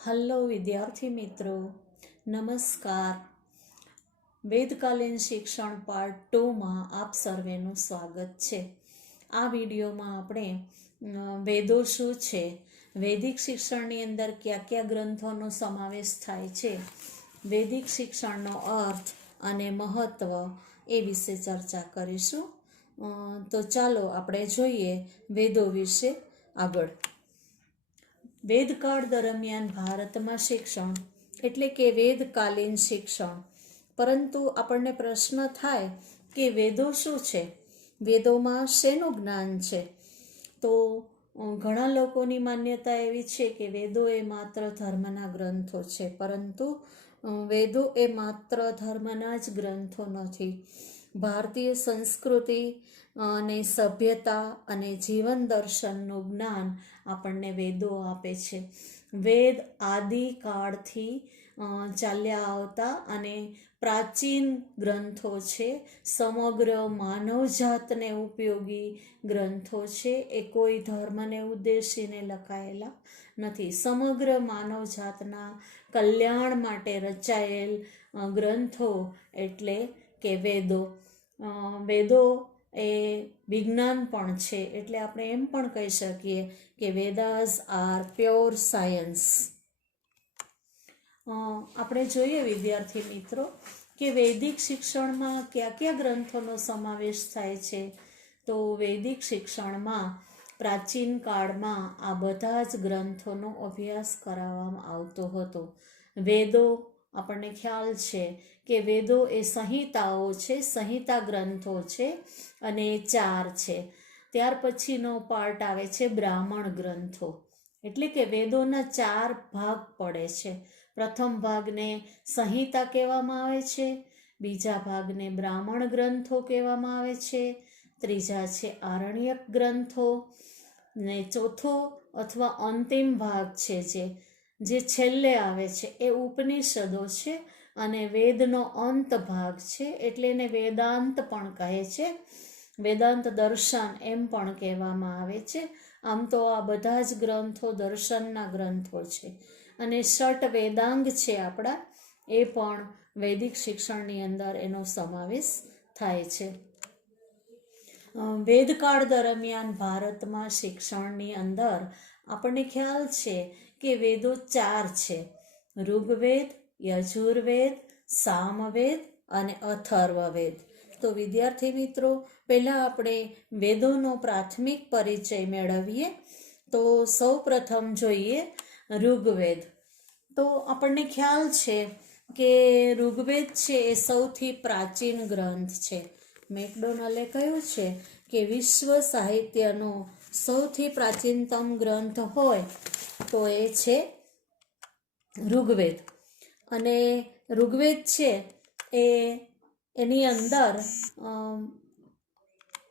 Hello વિદ્યાર્થી મિત્રો, નમસ્કાર. વેદકાલીન શિક્ષણ પાર્ટ 2માં આપ સર્વેનું સ્વાગત છે. આ વિડીયોમાં આપણે વેદો શું છે, વૈદિક શિક્ષણની અંદર કયા કયા ગ્રંથોનો સમાવેશ થાય છે, વૈદિક શિક્ષણનો અર્થ અને મહત્ત્વ એ વિશે ચર્ચા કરીશું. તો ચાલો આપણે જોઈએ વેદો વિશે આગળ. વેદકાળ દરમિયાન ભારતમાં શિક્ષણ એટલે કે વેદકાલીન શિક્ષણ. પરંતુ આપણને પ્રશ્ન થાય કે વેદો શું છે, વેદોમાં શેનું જ્ઞાન છે? તો ઘણા લોકોની માન્યતા એવી છે કે વેદો એ માત્ર ધર્મના ગ્રંથો છે, પરંતુ વેદો એ માત્ર ધર્મના જ ગ્રંથો નથી. ભારતીય સંસ્કૃતિ અને સભ્યતા અને જીવન દર્શનનું જ્ઞાન આપણને વેદો આપે છે. વેદ આદિકાળથી ચાલ્યા આવતા અને પ્રાચીન ગ્રંથો છે. સમગ્ર માનવજાતને ઉપયોગી ગ્રંથો છે. એ કોઈ ધર્મને ઉદ્દેશીને લખાયેલા નથી. સમગ્ર માનવજાતના કલ્યાણ માટે રચાયેલ ગ્રંથો એટલે કે વેદો. વેદો એ વિજ્ઞાન પણ છે, એટલે આપણે એમ પણ કહી શકીએ કે વેદાસ આર પ્યોર સાયન્સ. આપણે જોઈએ વિદ્યાર્થી મિત્રો કે વૈદિક શિક્ષણમાં કયા કયા ગ્રંથોનો સમાવેશ થાય છે. તો વૈદિક શિક્ષણમાં પ્રાચીન કાળમાં આ બધા જ ગ્રંથોનો અભ્યાસ કરાવવામાં આવતો હતો. વેદો આપણને ખ્યાલ છે કે વેદો એ સંહિતાઓ છે, સંહિતા ગ્રંથો છે, અને એ 4 છે. ત્યાર પછીનો પાર્ટ આવે છે બ્રાહ્મણ ગ્રંથો, એટલે કે વેદોના 4 ભાગ પડે છે. પ્રથમ ભાગને સંહિતા કહેવામાં આવે છે, બીજા ભાગને બ્રાહ્મણ ગ્રંથો કહેવામાં આવે છે, ત્રીજા છે આરણ્યક ગ્રંથો, ને ચોથો અથવા અંતિમ ભાગ છે જે છેલ્લે આવે છે એ ઉપનિષદો છે, અને વેદનો અંત ભાગ છે, એટલે એને વેદાંત પણ કહે છે. વેદાંત દર્શન એમ પણ કહેવામાં આવે છે. આમ તો આ બધા જ ગ્રંથો દર્શનના ગ્રંથો છે, અને ષટ વેદાંગ છે આપણા, એ પણ વૈદિક શિક્ષણની અંદર એનો સમાવેશ થાય છે. વેદકાળ દરમિયાન ભારતમાં શિક્ષણની અંદર આપણને ખ્યાલ છે કે વેદો 4 છે: ઋગ્વેદ, યજુર્વેદ, સામવેદ અને અથર્વવેદ. તો વિદ્યાર્થી મિત્રો, પહેલાં આપણે વેદોનો પ્રાથમિક પરિચય મેળવીએ. તો સૌ પ્રથમ જોઈએ ઋગ્વેદ. તો આપણને ખ્યાલ છે કે ઋગ્વેદ છે એ સૌથી પ્રાચીન ગ્રંથ છે. મેકડોનલે કહ્યું છે કે વિશ્વ સાહિત્યનો સૌથી પ્રાચીનતમ ગ્રંથ હોય તો એ છે ઋગ્વેદ. અને ઋગ્વેદ છે એની અંદર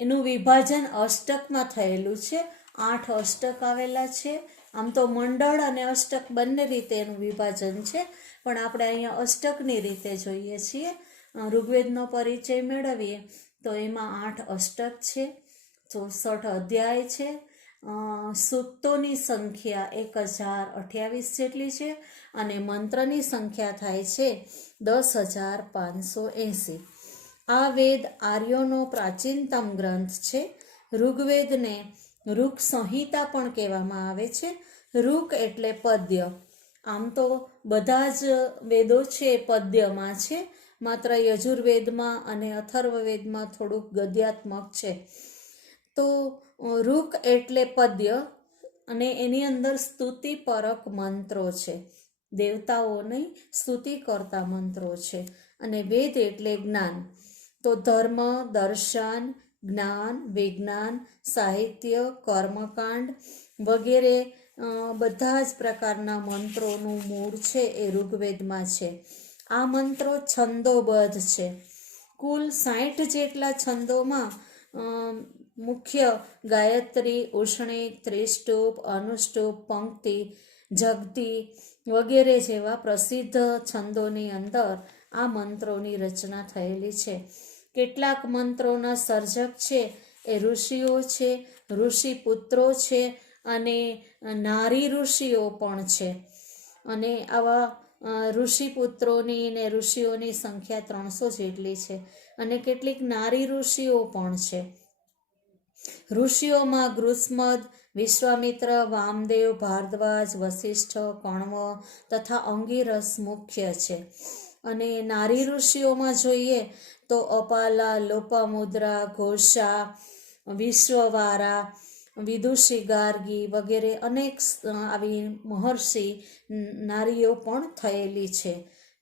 એનું વિભાજન અષ્ટકમાં થયેલું છે. 8 અષ્ટક આવેલા છે. આમ તો મંડળ અને અષ્ટક બંને રીતે એનું વિભાજન છે, પણ આપણે અહીંયા અષ્ટકની રીતે જોઈએ છીએ. ઋગ્વેદનો પરિચય મેળવીએ તો એમાં 8 અષ્ટક છે, 64 અધ્યાય છે, સૂક્તોની સંખ્યા 1028 જેટલી છે, અને મંત્રની સંખ્યા થાય છે 10,580. આ વેદ આર્યોનો પ્રાચીનતમ ગ્રંથ છે. ઋગ્વેદને ઋક સંહિતા પણ કહેવામાં આવે છે. ઋક એટલે પદ્ય. આમ તો બધા જ વેદો છે એ પદ્યમાં છે, માત્ર યજુર્વેદમાં અને અથર્વવેદમાં થોડુંક ગદ્યાત્મક છે. તો ઋક એટલે પદ્ય, અને એની અંદર સ્તુતિપરક મંત્રો છે, દેવતાઓની સ્તુતિ કરતા મંત્રો છે. અને વેદ એટલે જ્ઞાન. તો ધર્મ, દર્શન, જ્ઞાન, વિજ્ઞાન, સાહિત્ય, કર્મકાંડ વગેરે બધા જ પ્રકારના મંત્રોનું મૂળ છે એ ઋગ્વેદમાં છે. આ મંત્રો છંદોબદ્ધ છે. કુલ 60 જેટલા છંદોમાં મુખ્ય ગાયત્રી, ઉષ્ણિક, ત્રિષ્ટુપ, અનુષ્ટુપ, પંક્તિ, જગતી વગેરે જેવા પ્રસિદ્ધ છંદોની અંદર આ મંત્રોની રચના થયેલી છે. કેટલાક મંત્રોના સર્જક છે એ ઋષિઓ છે, ઋષિ પુત્રો છે, અને નારી ઋષિઓ પણ છે. અને આવા ઋષિપુત્રોની ને ઋષિઓની સંખ્યા 300 જેટલી છે અને કેટલીક નારી ઋષિઓ પણ છે. ઋષિઓમાં ગૃસ્મદ, વિશ્વામિત્ર, વામદેવ, ભારદ્વાજ, વશિષ્ઠ, કણ્વ તથા અંગિરસ મુખ્ય છે. અને નારી ઋષિઓમાં જોઈએ તો અપાલા, લોપામુદ્રા, ઘોષા, વિશ્વવારા, વિદુષી, ગાર્ગી વગેરે અનેક આવી મહર્ષિ નારીઓ પણ થયેલી છે.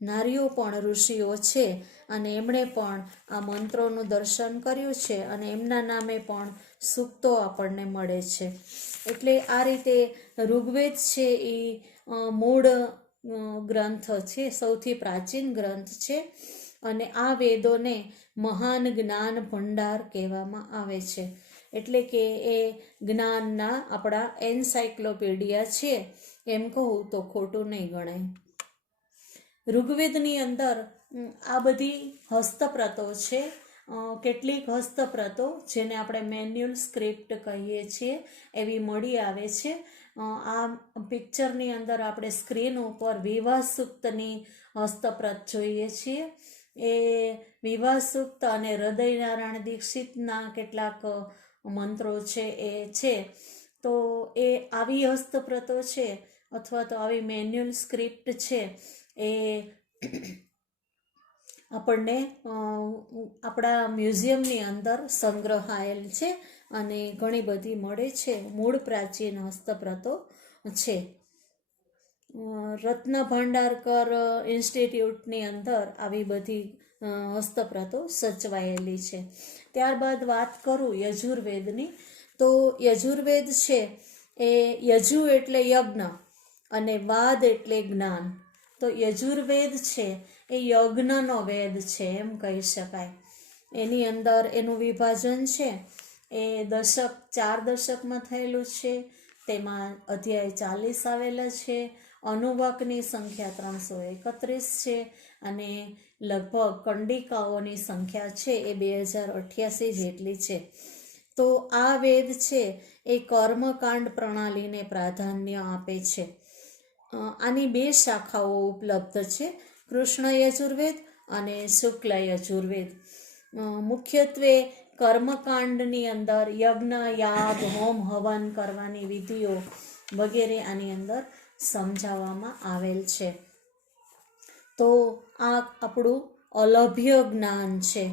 નારીઓ પણ ઋષિઓ છે અને એમણે પણ આ મંત્રોનું દર્શન કર્યું છે અને એમના નામે પણ સૂક્તો આપણને મળે છે. એટલે આ રીતે ઋગ્વેદ છે એ મૂળ ગ્રંથ છે, સૌથી પ્રાચીન ગ્રંથ છે અને આ વેદોને મહાન જ્ઞાન ભંડાર કહેવામાં આવે છે. એટલે કે એ જ્ઞાનના આપણા એન્સાઇક્લોપીડિયા છે એમ કહું તો ખોટું નહીં ગણાય. ઋગ્વેદની અંદર આ બધી હસ્તપ્રતો છે. કેટલીક હસ્તપ્રતો જેને આપણે મેન્યુઅલ સ્ક્રિપ્ટ કહીએ છીએ એવી મળી આવે છે. આ પિક્ચરની અંદર આપણે સ્ક્રીન ઉપર વિવાહ સૂક્તની હસ્તપ્રત જોઈએ છીએ. એ વિવાહ સૂક્ત અને હૃદયનારાયણ દીક્ષિતના કેટલાક મંત્રો છે એ છે. તો એ આવી હસ્તપ્રતો છે અથવા તો આવી મેન્યુઅલ સ્ક્રિપ્ટ છે એ આપણને આપણા મ્યુઝિયમની અંદર સંગ્રહાયેલ છે અને ઘણી બધી મળે છે. મૂળ પ્રાચીન હસ્તપ્રતો છે. રત્ન ભાંડારકર ઇન્સ્ટિટ્યૂટની અંદર આવી બધી હસ્તપ્રતો સચવાયેલી છે. ત્યારબાદ વાત કરું યજુર્વેદની, તો યજુર્વેદ છે એ યજુ એટલે યજ્ઞ અને વાદ એટલે જ્ઞાન. તો યજુર્વેદ છે એ યજ્ઞનો વેદ છે એમ કહી શકાય. એની અંદર એનું વિભાજન છે એ 4 દશકમાં થયેલું છે. તેમાં અધ્યાય 40 આવેલા છે. અનુવાકની સંખ્યા 331 છે અને લગભગ કંડિકાઓની સંખ્યા છે એ 2088 જેટલી છે. તો આ વેદ છે એ કર્મકાંડ પ્રણાલીને પ્રાધાન્ય આપે છે. આની 2 શાખાઓ ઉપલબ્ધ છે, કૃષ્ણ યજુર્વેદ અને શુક્લ યજુર્વેદ. મુખ્યત્વે કર્મકાંડની અંદર યજ્ઞ, યાગ, હોમ, હવન કરવાની વિધિઓ વગેરે આની અંદર સમજાવવામાં આવેલ છે. તો આ આપણું અલભ્ય જ્ઞાન છે,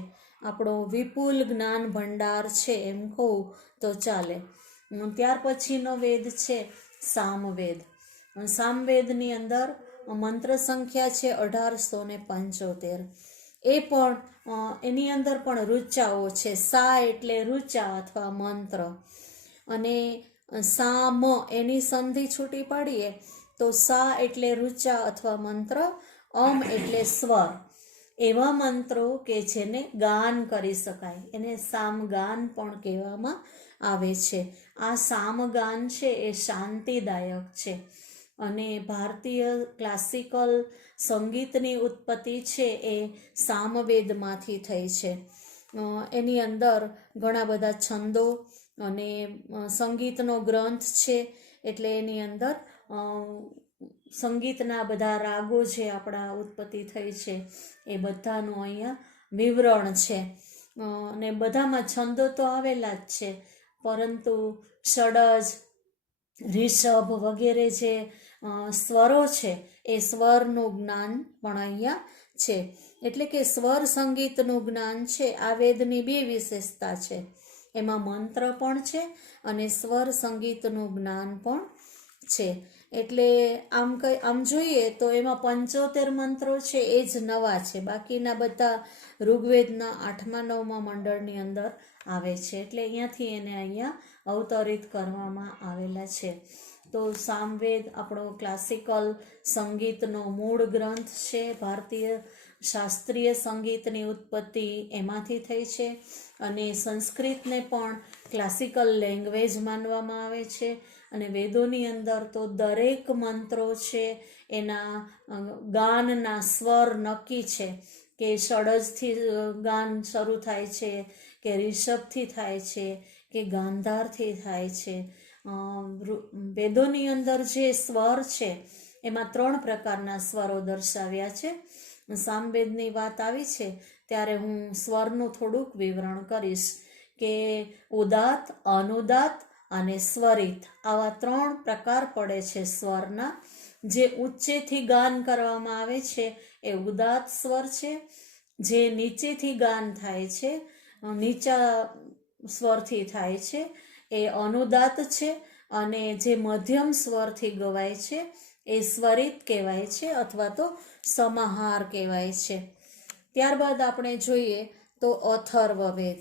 આપણો વિપુલ જ્ઞાન ભંડાર છે એમ કહું તો ચાલે. ત્યાર પછીનો વેદ છે સામવેદ. સામવેદની અંદર મંત્ર સંખ્યા છે 1875. એ પણ એની અંદર પણ ઋચાઓ છે. સા એટલે ઋચા અથવા મંત્ર અને સામ એની સંધિ છૂટી પાડીએ તો સા એટલે ઋચા અથવા મંત્ર, અમ એટલે સ્વર. એવા મંત્રો કે જેને ગાન કરી શકાય એને સામગાન પણ કહેવામાં આવે છે. આ સામગાન છે એ શાંતિદાયક છે અને ભારતીય ક્લાસિકલ સંગીતની ઉત્પત્તિ છે એ સામવેદમાંથી થઈ છે. એની અંદર ઘણા બધા છંદો અને સંગીતનો ગ્રંથ છે. એટલે એની અંદર સંગીતના બધા રાગો જે આપણા ઉત્પત્તિ થઈ છે એ બધાનું અહીંયા વિવરણ છે. અને બધામાં છંદો તો આવેલા જ છે, પરંતુ ષડજ, રિષભ વગેરે જે સ્વરો છે એ સ્વરનું જ્ઞાન પણ અહીંયા છે. એટલે કે સ્વર સંગીતનું જ્ઞાન છે આ વેદની 2 વિશેષતા છે. એમાં મંત્ર પણ છે અને સ્વર સંગીતનું જ્ઞાન પણ છે. એટલે આમ જોઈએ તો એમાં 75 મંત્રો છે એ જ નવા છે, બાકીના બધા ઋગ્વેદના 8મા 9મા મંડળની અંદર આવે છે. એટલે અહીંયાથી એને અહીંયા અવતરિત કરવામાં આવેલા છે. તો સામવેદ આપણો ક્લાસિકલ સંગીતનો મૂળ ગ્રંથ છે. ભારતીય શાસ્ત્રીય સંગીતની ઉત્પત્તિ એમાંથી થઈ છે અને સંસ્કૃતને પણ ક્લાસિકલ લેંગ્વેજ માનવામાં આવે છે. અને વેદોની અંદર તો દરેક મંત્રો છે એના ગાનના સ્વર નક્કી છે કે ષડજથી ગાન શરૂ થાય છે કે રિષભથી થાય છે કે ગાંધારથી થાય છે. વેદોની અંદર જે સ્વર છે એમાં 3 પ્રકારના સ્વરો દર્શાવ્યા છે. સામવેદની વાત આવી છે ત્યારે હું સ્વરનું થોડુંક વિવરણ કરીશ કે ઉદાત્ત, અનુદાત્ત અને સ્વરિત આવા 3 પ્રકાર પડે છે સ્વરના. જે ઊંચેથી ગાન કરવામાં આવે છે એ ઉદાત્ત સ્વર છે. જે નીચેથી ગાન થાય છે, નીચા સ્વરથી થાય છે, એ અનુદાત્ત છે. અને જે મધ્યમ સ્વરથી ગવાય છે એ સ્વરિત કહેવાય છે અથવા તો સમાહાર કહેવાય છે. ત્યારબાદ આપણે જોઈએ તો અથર્વવેદ.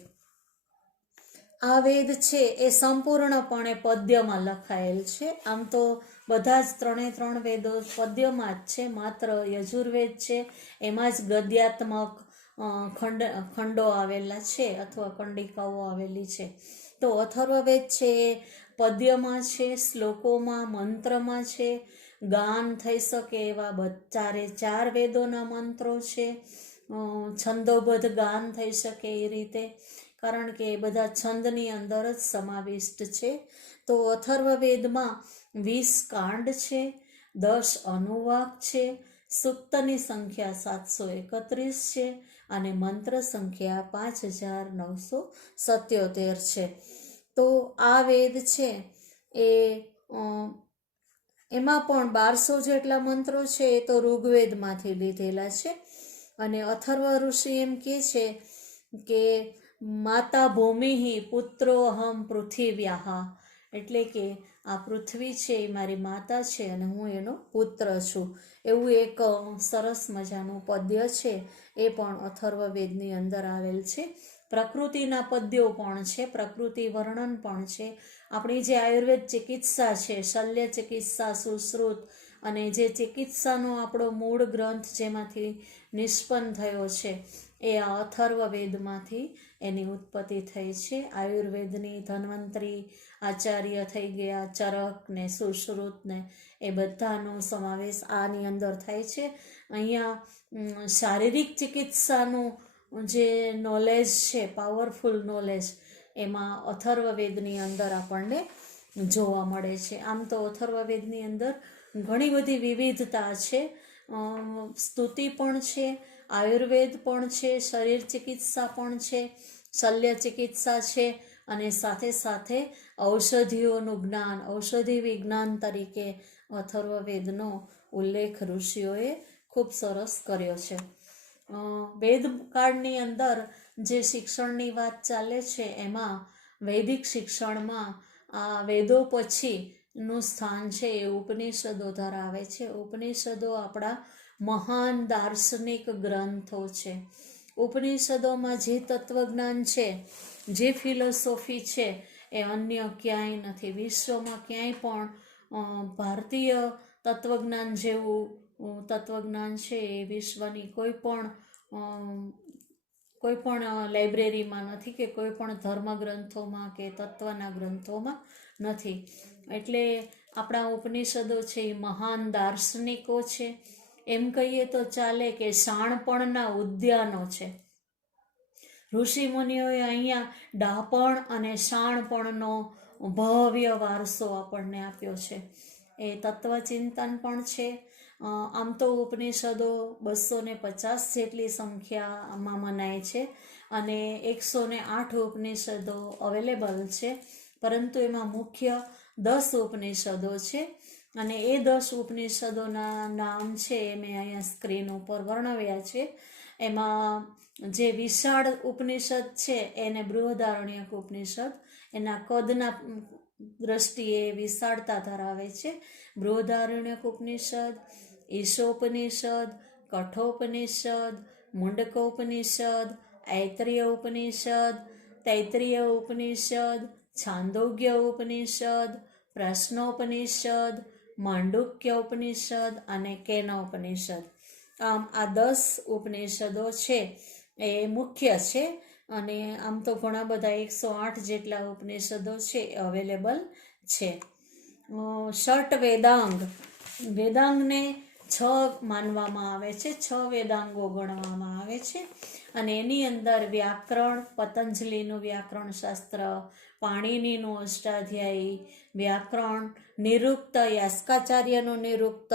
આ વેદ છે એ સંપૂર્ણપણે પદ્યમાં લખાયેલ છે. આમ તો બધા જ 3 વેદો પદ્યમાં જ છે, માત્ર યજુર્વેદ છે એમાં જ ગદ્યાત્મક ખંડો આવેલા છે અથવા ખંડિકાઓ આવેલી છે. તો અથર્વવેદ છે એ પદ્યમાં છે, શ્લોકોમાં, મંત્રમાં છે, ગાન થઈ શકે એવા 4 વેદોના મંત્રો છે, છંદોબદ્ધ ગાન થઈ શકે એ રીતે, કારણ કે એ બધા છંદની અંદર જ સમાવિષ્ટ છે. તો અથર્વવેદમાં 20 કાંડ છે, 10 અનુવાક છે, સૂક્તની સંખ્યા 731 છે અને મંત્ર સંખ્યા 5977 છે. તો આ વેદ છે એ એમાં પણ 1200 જેટલા મંત્રો છે એ તો ઋગ્વેદમાંથી લીધેલા છે. અને અથર્વ ઋષિ એમ કહે છે કે માતા ભૂમિ પુત્રો અહમ પૃથિવ્યાહ, એટલે કે આ પૃથ્વી છે એ મારી માતા છે અને હું એનો પુત્ર છું. એવું એક સરસ મજાનું પદ્ય છે, એ પણ અથર્વવેદની અંદર આવેલ છે. પ્રકૃતિના પદ્યો પણ છે, પ્રકૃતિ વર્ણન પણ છે. આપણી જે આયુર્વેદ ચિકિત્સા છે, શલ્ય ચિકિત્સા, સુશ્રુત, અને જે ચિકિત્સાનો આપણો મૂળ ગ્રંથ જેમાંથી નિષ્પન્ન થયો છે એ આ અથર્વવેદમાંથી એની ઉત્પત્તિ થઈ છે. આયુર્વેદની ધન્વંતરી આચાર્ય થઈ ગયા, ચરક ને સુશ્રુત ને એ બધાનો સમાવેશ આની અંદર થાય છે. અહીંયા શારીરિક ચિકિત્સાનું જે નોલેજ છે, પાવરફુલ નોલેજ, એમાં અથર્વવેદની અંદર આપણને જોવા મળે છે. આમ તો અથર્વવેદની અંદર ઘણી બધી વિવિધતા છે. સ્તુતિ પણ છે, આયુર્વેદ પણ છે, શરીર ચિકિત્સા પણ છે, શલ્ય ચિકિત્સા છે, અને સાથે સાથે ઔષધિઓનું જ્ઞાન, ઔષધિ વિજ્ઞાન તરીકે અથર્વવેદનો ઉલ્લેખ ઋષિઓએ ખૂબ સરસ કર્યો છે. વેદકાળની અંદર જે શિક્ષણની વાત ચાલે છે એમાં વૈદિક શિક્ષણમાં આ વેદો પછીનું સ્થાન છે એ ઉપનિષદો ધરાવે છે. ઉપનિષદો આપણા મહાન દાર્શનિક ગ્રંથો છે. ઉપનિષદોમાં જે તત્વજ્ઞાન છે, જે ફિલોસોફી છે એ અન્ય ક્યાંય નથી. વિશ્વમાં ક્યાંય પણ ભારતીય તત્વજ્ઞાન જેવું તત્વજ્ઞાન છે એ વિશ્વની કોઈ પણ લાઇબ્રેરીમાં નથી કે કોઈ પણ ધર્મગ્રંથોમાં કે તત્વના ગ્રંથોમાં નથી. એટલે આપણા ઉપનિષદો છે એ મહાન દાર્શનિકો છે. એમ કહીએ તો ચાલે કે શાણપણના ઉદ્યાનો છે. ઋષિ મુનિઓએ અહીંયા ડાપણ અને શાણપણનો ભવ્ય વારસો આપણને આપ્યો છે. એ તત્વચિંતન પણ છે. આમ તો ઉપનિષદો 250 જેટલી સંખ્યામાં મનાય છે અને 108 ઉપનિષદો અવેલેબલ છે, પરંતુ એમાં મુખ્ય 10 ઉપનિષદો છે. અને એ 10 ઉપનિષદોના નામ છે એ મેં અહીંયા સ્ક્રીન ઉપર વર્ણવ્યા છે. એમાં જે વિશાળ ઉપનિષદ છે એને બૃહદારણ્યક ઉપનિષદ એના કદના દ્રષ્ટિએ વિશાળતા ધરાવે છે. બૃહદારણ્યક ઉપનિષદ, ઈશોપનિષદ, કઠોપનિષદ, મુંડકોપનિષદ, ઐત્રીય ઉપનિષદ, તૈત્રીય ઉપનિષદ, છાંદોગ્ય ઉપનિષદ, પ્રશ્નોપનિષદ, માંડુક્ય ઉપનિષદ અને કેનોપનિષદ. આમ આ 10 ઉપનિષદો છે એ મુખ્ય છે. અને આમ તો ઘણા બધા 108 જેટલા ઉપનિષદો છે અવેલેબલ છે. ષટ વેદાંગ, વેદાંગને 6 માનવામાં આવે છે, 6 વેદાંગો ગણવામાં આવે છે. અને એની અંદર વ્યાકરણ, પતંજલિનું વ્યાકરણ શાસ્ત્ર, પાણિનીનું અષ્ટાધ્યાયી વ્યાકરણ, નિરુક્ત યાસ્કાચાર્યનું નિરુક્ત,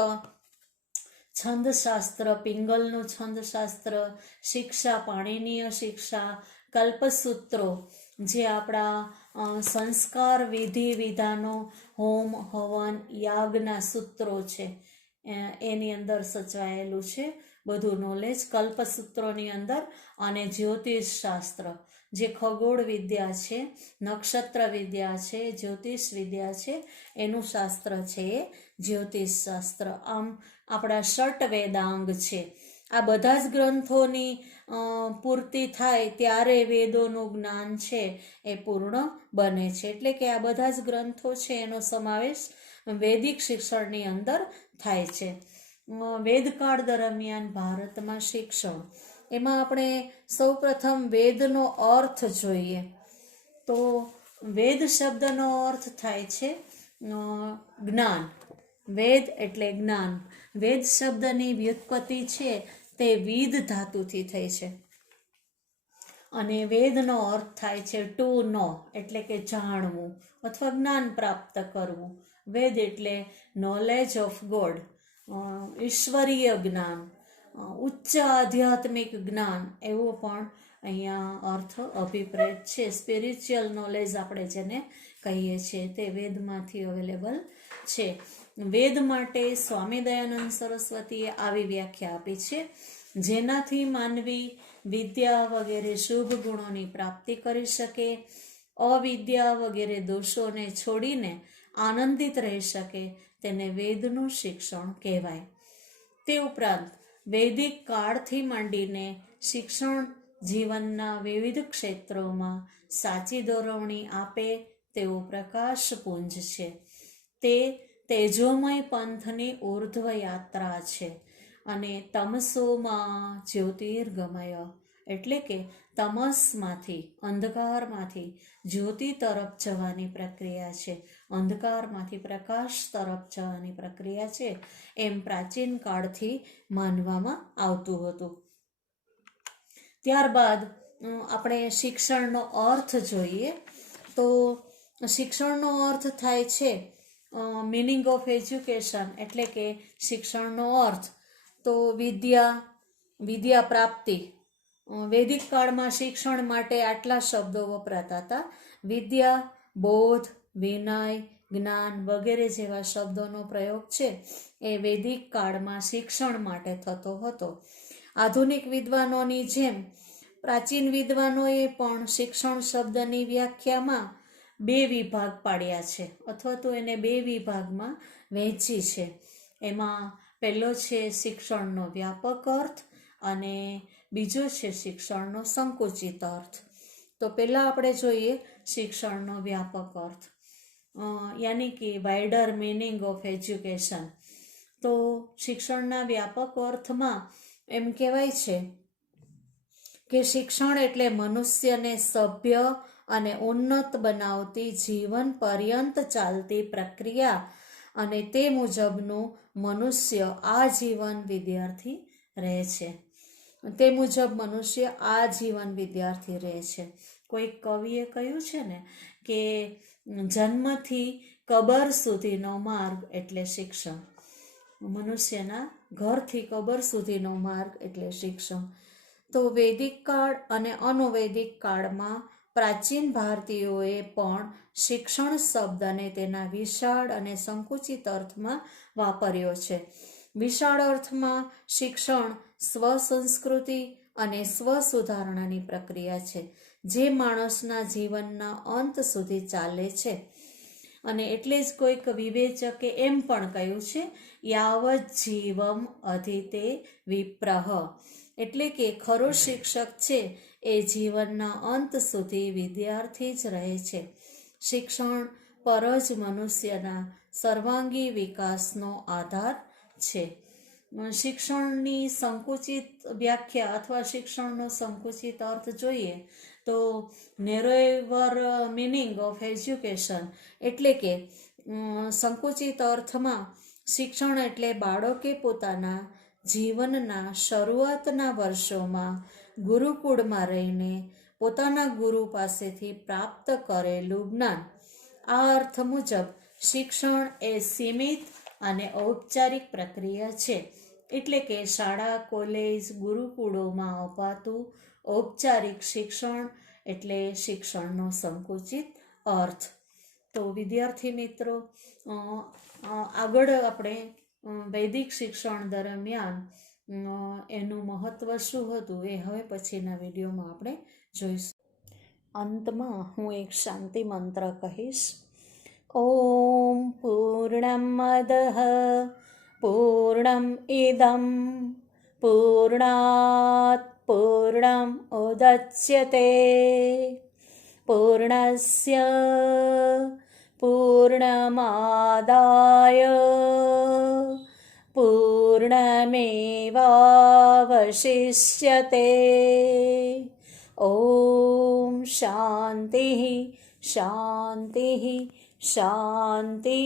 છંદશાસ્ત્ર, પિંગલનું છંદશાસ્ત્ર, શિક્ષા, પાણીનીય શિક્ષા, કલ્પસૂત્રો, જે આપણા સંસ્કાર, વિધિ વિધાનો, હોમ હવન યાગના સૂત્રો છે એની અંદર સચવાયેલું છે બધું નોલેજ કલ્પસૂત્રોની અંદર. અને જ્યોતિષ શાસ્ત્ર, જે ખગોળ વિદ્યા છે, નક્ષત્ર વિદ્યા છે, જ્યોતિષ વિદ્યા છે, એનું શાસ્ત્ર છે એ જ્યોતિષ શાસ્ત્ર. આમ આપણા ષટ વેદાંગ છે. આ બધા જ ગ્રંથોની પૂર્તિ થાય ત્યારે વેદોનું જ્ઞાન છે એ પૂર્ણ બને છે. એટલે કે આ બધા જ ગ્રંથો છે એનો સમાવેશ વૈદિક શિક્ષણની અંદર થાય છે. વેદકાળ દરમિયાન ભારતમાં શિક્ષણ, એમાં આપણે સૌપ્રથમ વેદનો અર્થ જોઈએ. તો વેદ શબ્દનો અર્થ થાય છે જ્ઞાન. વેદ એટલે જ્ઞાન. વેદ શબ્દની વ્યુત્પત્તિ છે તે વિદ ધાતુથી થઈ છે અને વેદનો અર્થ થાય છે ટુ નો, એટલે કે જાણવું અથવા જ્ઞાન પ્રાપ્ત કરવું. વેદ એટલે નોલેજ ઓફ ગોડ, ઈશ્વરીય જ્ઞાન, ઉચ્ચ આધ્યાત્મિક જ્ઞાન, એવો પણ અહીંયા અર્થ અભિપ્રેત છે. સ્પિરિચ્યુઅલ નોલેજ આપણે જેને કહીએ છીએ તે વેદમાંથી અવેલેબલ છે. વેદ માટે સ્વામી દયાનંદ સરસ્વતીએ આવી વ્યાખ્યા આપી છે: જેનાથી માનવી વિદ્યા વગેરે શુભ ગુણોની પ્રાપ્તિ કરી શકે, અવિદ્યા વગેરે દોષોને છોડીને આનંદિત રહી શકે, તેને વેદનું શિક્ષણ કહેવાય. તે ઉપરાંત વૈદિક કાળથી માંડીને શિક્ષણ જીવનના વિવિધ ક્ષેત્રોમાં સાચી દોરવણી આપે તેવો પ્રકાશપુંજ છે. તે તેજોમય પંથની ઉર્ધ્વ યાત્રા છે અને તમસોમાં જ્યોતિર્ગમય, એટલે કે તમસમાંથી, અંધકારમાંથી જ્યોતિ તરફ જવાની પ્રક્રિયા છે, અંધકારમાંથી પ્રકાશ તરફ જવાની પ્રક્રિયા છે, એમ પ્રાચીન કાળથી માનવામાં આવતું હતું. ત્યારબાદ આપણે શિક્ષણનો અર્થ જોઈએ. તો શિક્ષણનો અર્થ થાય છે મિનિંગ ઓફ એજ્યુકેશન, એટલે કે શિક્ષણનો અર્થ તો વિદ્યા પ્રાપ્તિ. વૈદિક કાળમાં શિક્ષણ માટે આટલા શબ્દો વપરાતા હતા: વિદ્યા, બોધ, વિનય, જ્ઞાન વગેરે જેવા શબ્દોનો પ્રયોગ છે એ વૈદિક કાળમાં શિક્ષણ માટે થતો હતો. આધુનિક વિદ્વાનોની જેમ પ્રાચીન વિદ્વાનોએ પણ શિક્ષણ શબ્દની વ્યાખ્યામાં બે વિભાગ પાડ્યા છે, અથવા તો એને બે વિભાગમાં વહેંચી છે. એમાં પહેલો છે શિક્ષણનો વ્યાપક અર્થ અને બીજો છે શિક્ષણનો સંકુચિત અર્થ. તો પહેલાં આપણે જોઈએ શિક્ષણનો વ્યાપક અર્થ, યાની કે વાઇડર મિનિંગ ઓફ એજ્યુકેશન. તો શિક્ષણના વ્યાપક અર્થમાં એમ કહેવાય છે કે શિક્ષણ એટલે મનુષ્યને સભ્ય અને ઉન્નત બનાવતી જીવન પર્યંત ચાલતી પ્રક્રિયા, અને તે મુજબનું મનુષ્ય આજીવન વિદ્યાર્થી રહે છે. તે મુજબ મનુષ્ય આજીવન વિદ્યાર્થી રહે છે. કોઈ કવિએ કહ્યું છે ને કે જન્મથી કબર સુધીનો માર્ગ એટલે શિક્ષણ. મનુષ્યના ઘરથી કબર સુધીનો માર્ગ એટલે શિક્ષણ. તો વૈદિક કાળ અને અનુવૈદિક કાળમાં પ્રાચીન ભારતીયોએ પણ શિક્ષણ શબ્દને તેના વિશાળ અને સંકુચિત અર્થમાં વાપર્યો છે. વિશાળ અર્થમાં શિક્ષણ સ્વસંસ્કૃતિ અને સ્વસુધારણાની પ્રક્રિયા છે, જે માણસના જીવનના અંત સુધી ચાલે છે. અને એટલે જ કોઈક વિવેચકે એમ પણ કહ્યું છે યાવત જીવમ અધિતે વિપ્રહ, એટલે કે ખરો શિક્ષક છે એ જીવનના અંત સુધી વિદ્યાર્થી જ રહે છે. શિક્ષણ પર જ મનુષ્યના સર્વાંગી વિકાસનો આધાર છે. શિક્ષણની સંકુચિત વ્યાખ્યા અથવા શિક્ષણનો સંકુચિત અર્થ જોઈએ તો નેરોવર મિનિંગ ઓફ એજ્યુકેશન, એટલે કે સંકુચિત અર્થમાં શિક્ષણ એટલે બાળકે પોતાના જીવનના શરૂઆતના વર્ષોમાં ગુરુકુળમાં રહીને પોતાના ગુરુ પાસેથી પ્રાપ્ત કરેલું જ્ઞાન. આ અર્થ મુજબ શિક્ષણ એ સીમિત અને ઔપચારિક પ્રક્રિયા છે. એટલે કે શાળા કોલેજ ગુરુકુળોમાં અપાતું ઔપચારિક શિક્ષણ એટલે શિક્ષણનો સંકુચિત અર્થ. તો વિદ્યાર્થી મિત્રો, આગળ આપણે વૈદિક શિક્ષણ દરમિયાન એનું મહત્ત્વ શું હતું એ હવે પછીના વિડીયોમાં આપણે જોઈશું. અંતમાં હું એક શાંતિ મંત્ર કહીશ. ઓમ પૂર્ણમદઃ પૂર્ણમ ઇદમ પૂર્ણાત પૂર્ણમ ઉદચ્યતે પૂર્ણસ્ય પૂર્ણમાદાય પૂર્ણમેવાવશિષ્યતે. ઓમ શાંતિ શાંતિ શાંતિ.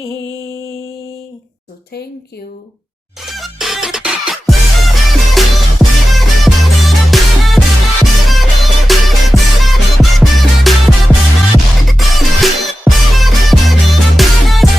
So thank you.